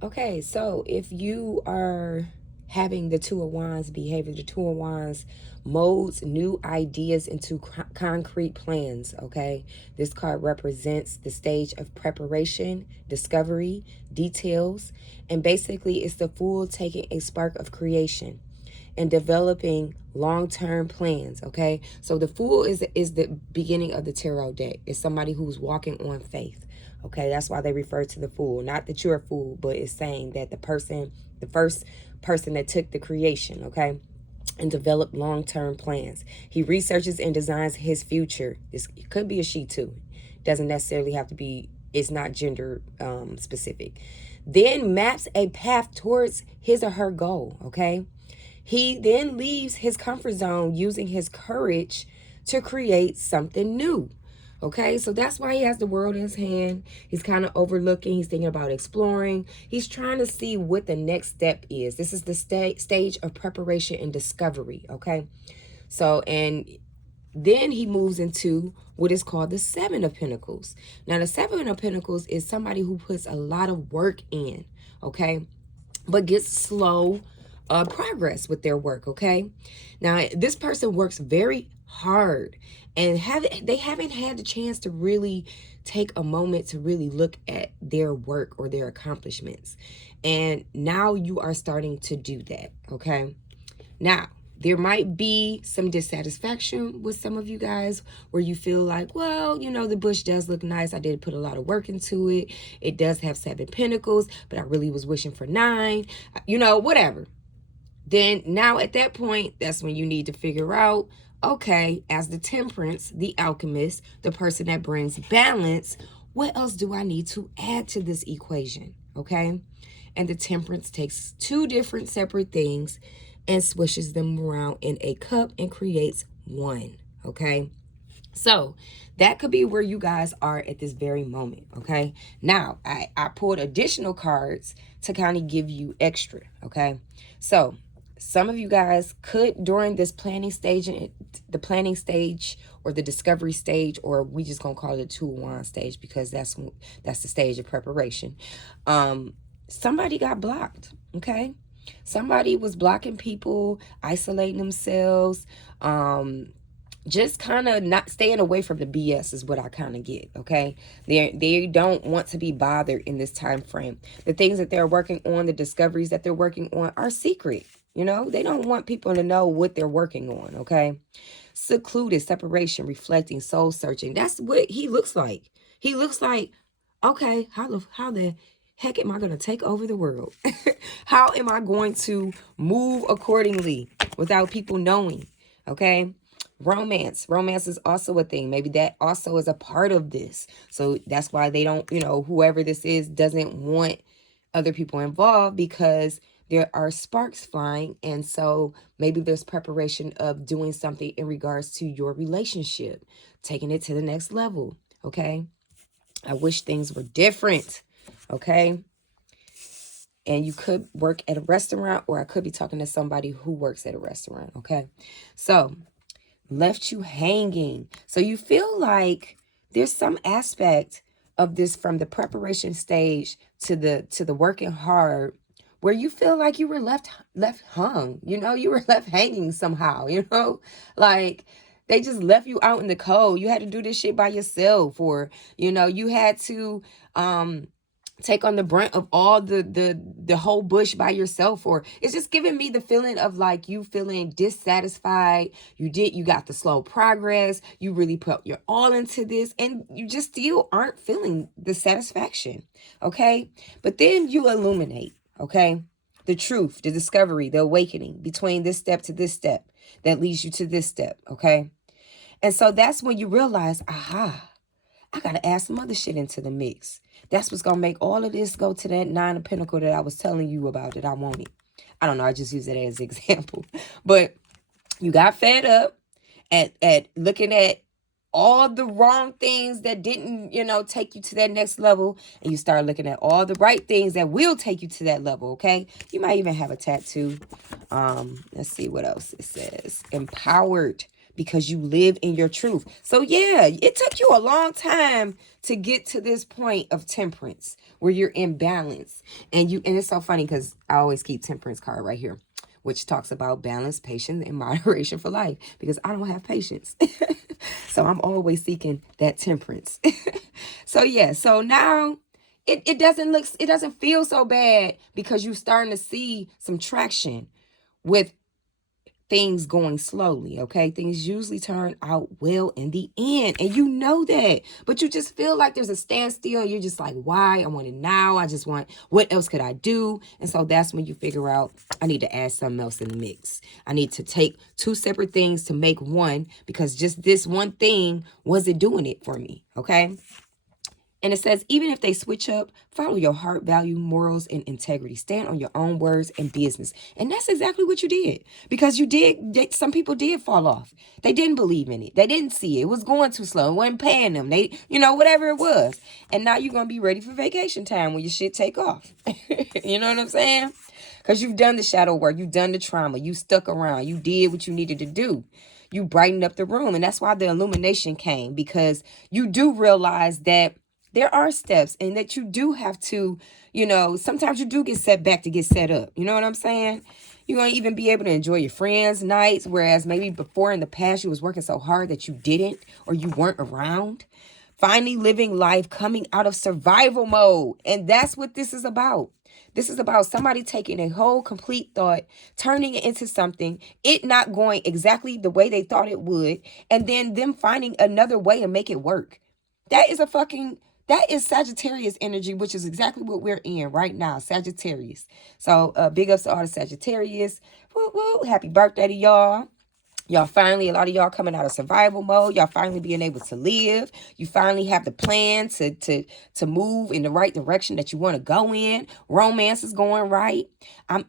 Okay, so if you are having the Two of Wands behavior, the Two of Wands molds new ideas into concrete plans, okay? This card represents the stage of preparation, discovery, details, and basically it's the Fool taking a spark of creation and developing long-term plans, okay? So the Fool is the beginning of the tarot deck. It's somebody who's walking on faith. Okay, that's why they refer to the Fool. Not that you're a fool, but it's saying that the first person that took the creation, okay, and developed long-term plans. He researches and designs his future. This could be a she too. Doesn't necessarily have to be, it's not gender specific. Then maps a path towards his or her goal, okay? He then leaves his comfort zone using his courage to create something new. Okay, so that's why he has the world in his hand. He's kind of overlooking. He's thinking about exploring. He's trying to see what the next step is. This is the stage of preparation and discovery. Okay, so and then he moves into what is called the Seven of Pentacles. Now, the Seven of Pentacles is somebody who puts a lot of work in. Okay, but gets slow progress with their work. Okay, now this person works very hard and they haven't had the chance to really take a moment to really look at their work or their accomplishments, and now you are starting to do that. Okay, now there might be some dissatisfaction with some of you guys where you feel like, well, you know, the bush does look nice. I did put a lot of work into it. It does have 7 pentacles, but I really was wishing for 9, you know, whatever. Then now at that point, that's when you need to figure out, okay, as the Temperance, the alchemist, the person that brings balance, what else do I need to add to this equation? Okay. And the Temperance takes 2 different separate things and swishes them around in a cup and creates one. Okay. So that could be where you guys are at this very moment. Okay. Now I pulled additional cards to kind of give you extra. Okay. So some of you guys could, during this planning stage, the planning stage or the discovery stage, or we just gonna call it a Two of Wands stage because that's the stage of preparation. Somebody got blocked. Okay. Somebody was blocking people, isolating themselves, just kind of not staying away from the BS is what I kind of get. Okay, they don't want to be bothered in this time frame. The things that they're working on, the discoveries that they're working on, are secret. You know, they don't want people to know what they're working on. Okay, secluded, separation, reflecting, soul searching. That's what he looks like. He looks like, okay, how the heck am I going to take over the world? How am I going to move accordingly without people knowing? Okay. Romance is also a thing. Maybe that also is a part of this. So that's why they don't, you know, whoever this is doesn't want other people involved, because there are sparks flying. And so maybe there's preparation of doing something in regards to your relationship, taking it to the next level. Okay. I wish things were different. Okay. And you could work at a restaurant, or I could be talking to somebody who works at a restaurant. Okay. So left you hanging. So you feel like there's some aspect of this from the preparation stage to the working hard where you feel like you were left hung, you know, you were left hanging somehow, you know, like they just left you out in the cold. You had to do this shit by yourself, or, you know, you had to take on the brunt of all the whole bush by yourself. Or it's just giving me the feeling of like you feeling dissatisfied. You got the slow progress, you really put your all into this, and you just still aren't feeling the satisfaction. Okay, but then you illuminate, okay, the truth, the discovery, the awakening between this step to this step that leads you to this step. Okay, and so that's when you realize, aha, I got to add some other shit into the mix. That's what's going to make all of this go to that 9 of Pentacles that I was telling you about that I wanted. I don't know. I just use it as an example. But you got fed up at looking at all the wrong things that didn't, you know, take you to that next level. And you start looking at all the right things that will take you to that level, okay? You might even have a tattoo. Let's see what else it says. Empowered. because you live in your truth. So yeah, it took you a long time to get to this point of temperance where you're in balance. And it's so funny because I always keep temperance card right here, which talks about balance, patience, and moderation for life, because I don't have patience. So I'm always seeking that temperance. So yeah, so now it doesn't feel so bad because you're starting to see some traction with things going slowly, okay? Things usually turn out well in the end, and you know that, but you just feel like there's a standstill. You're just like, why? I want it now. I just want, what else could I do? And so that's when you figure out, I need to add something else in the mix. I need to take two separate things to make one, because just this one thing wasn't doing it for me, okay? And it says, even if they switch up, follow your heart, value, morals, and integrity. Stand on your own words and business. And that's exactly what you did. Because some people did fall off. They didn't believe in it. They didn't see it. It was going too slow. It wasn't paying them. They, whatever it was. And now you're going to be ready for vacation time when your shit take off. You know what I'm saying? Because you've done the shadow work. You've done the trauma. You stuck around. You did what you needed to do. You brightened up the room. And that's why the illumination came. Because you do realize that there are steps, and that you do have to, sometimes you do get set back to get set up. You know what I'm saying? You're going to even be able to enjoy your friends' nights, whereas maybe before in the past you was working so hard that you didn't, or you weren't around. Finally living life, coming out of survival mode. And that's what this is about. This is about somebody taking a whole complete thought, turning it into something, it not going exactly the way they thought it would, and then them finding another way to make it work. That is Sagittarius energy, which is exactly what we're in right now, Sagittarius. So big ups to all the Sagittarius. Woo, woo. Happy birthday to y'all. Y'all finally, a lot of y'all coming out of survival mode. Y'all finally being able to live. You finally have the plan to move in the right direction that you want to go in. Romance is going right. I'm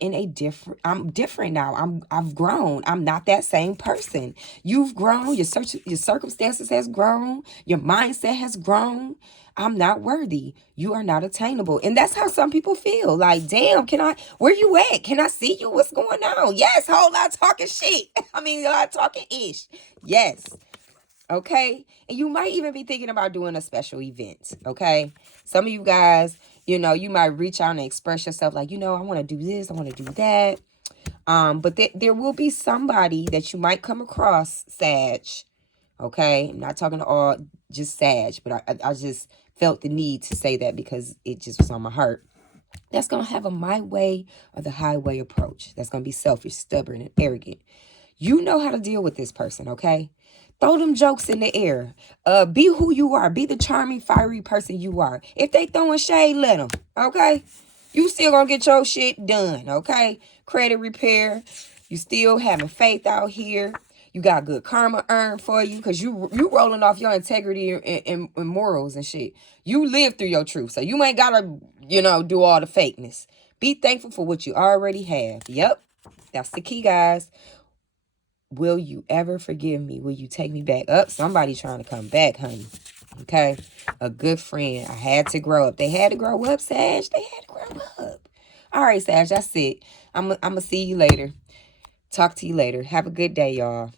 different now. I've grown. I'm not that same person. You've grown. Your circumstances has grown. Your mindset has grown. I'm not worthy. You are not attainable. And that's how some people feel. Like, damn, where you at? Can I see you? What's going on? Yes, whole lot talking shit. I mean, a lot talking ish. Yes. Okay. And you might even be thinking about doing a special event. Okay. Some of you guys, you might reach out and express yourself like, I want to do this. I want to do that. But there will be somebody that you might come across, Sag. Okay. I'm not talking to all just Sag, but I just felt the need to say that because it just was on my heart. That's going to have a my way or the highway approach. That's going to be selfish, stubborn, and arrogant. You know how to deal with this person, okay? Throw them jokes in the air. Be who you are. Be the charming, fiery person you are. If they throwing shade, let them, okay? You still going to get your shit done, okay? Credit repair. You still having faith out here. You got good karma earned for you because you rolling off your integrity and morals and shit. You live through your truth. So you ain't got to, do all the fakeness. Be thankful for what you already have. Yep. That's the key, guys. Will you ever forgive me? Will you take me back? Somebody trying to come back, honey. Okay. A good friend. I had to grow up. They had to grow up, Sag. They had to grow up. All right, Sag. That's it. I'm going to see you later. Talk to you later. Have a good day, y'all.